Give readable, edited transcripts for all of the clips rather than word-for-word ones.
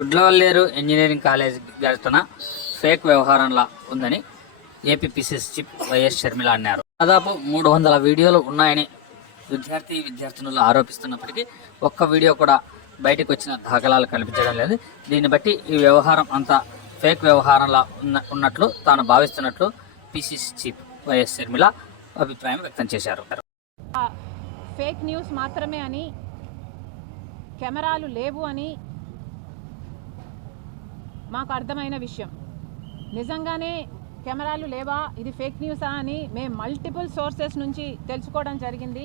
Gudlavalleru engineering college జరుగుతున్న fake వ్యవహారంలా ఉందని AP PCC chief YS Sharmila అన్నారు. దాదాపు 300 వీడియోలు ఉన్నాయని విద్యార్థినులు ఆరోపిస్తున్నప్పటికీ ఒక్క వీడియో కూడా బయటకు వచ్చిన దాఖలాలు కనిపించడం లేదు. దీన్ని బట్టి ఈ వ్యవహారం అంతా ఫేక్ వ్యవహారంలా ఉన్నట్లు తాను భావిస్తున్నట్లు పిసిసి చీఫ్ వైఎస్ షర్మిల అభిప్రాయం వ్యక్తం చేశారు. ఫేక్ న్యూస్ మాత్రమే అని, కెమెరాలు లేవు అని మాకు అర్థమైన విషయం. నిజంగానే కెమెరాలు లేవా, ఇది ఫేక్ న్యూసా అని మేము మల్టిపుల్ సోర్సెస్ నుంచి తెలుసుకోవడం జరిగింది.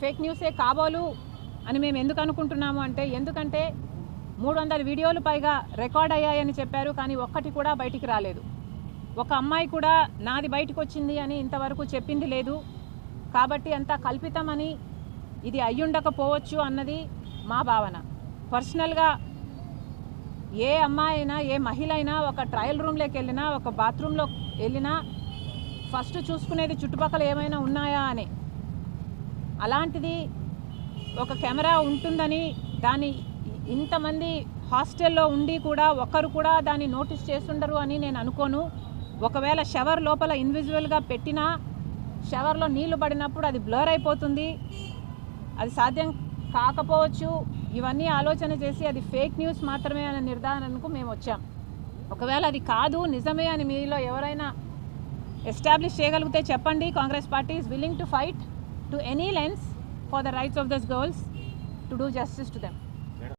ఫేక్ న్యూసే కాబోలు అని మేము ఎందుకు అనుకుంటున్నాము అంటే, ఎందుకంటే 300 వీడియోలు పైగా రికార్డ్ అయ్యాయని చెప్పారు, కానీ ఒక్కటి కూడా బయటికి రాలేదు. ఒక అమ్మాయి కూడా నాది బయటకు వచ్చింది అని ఇంతవరకు చెప్పింది లేదు. కాబట్టి అంతా కల్పితమని, ఇది అయ్యుండకపోవచ్చు అన్నది మా భావన. పర్సనల్గా ఏ అమ్మాయి అయినా, ఏ మహిళ అయినా ఒక ట్రయల్ రూమ్లోకి వెళ్ళినా, ఒక బాత్రూంలో వెళ్ళినా ఫస్ట్ చూసుకునేది చుట్టుపక్కల ఏమైనా ఉన్నాయా అని. అలాంటిది ఒక కెమెరా ఉంటుందని, దాన్ని ఇంతమంది హాస్టల్లో ఉండి కూడా ఒక్కరు కూడా దాన్ని నోటీస్ చేస్తుండరు అని నేను అనుకోను. ఒకవేళ షవర్ లోపల ఇన్విజిబుల్గా పెట్టినా షవర్లో నీళ్లు పడినప్పుడు అది బ్లర్ అయిపోతుంది, అది సాధ్యం కాకపోవచ్చు. ఇవన్నీ ఆలోచన చేసి అది ఫేక్ న్యూస్ మాత్రమే అనే నిర్ధారణకు మేము వచ్చాం. ఒకవేళ అది కాదు, నిజమే అని మీలో ఎవరైనా ఎస్టాబ్లిష్ చేయగలిగితే చెప్పండి. Congress party is willing to fight to any lengths for the rights of these girls to do justice to them.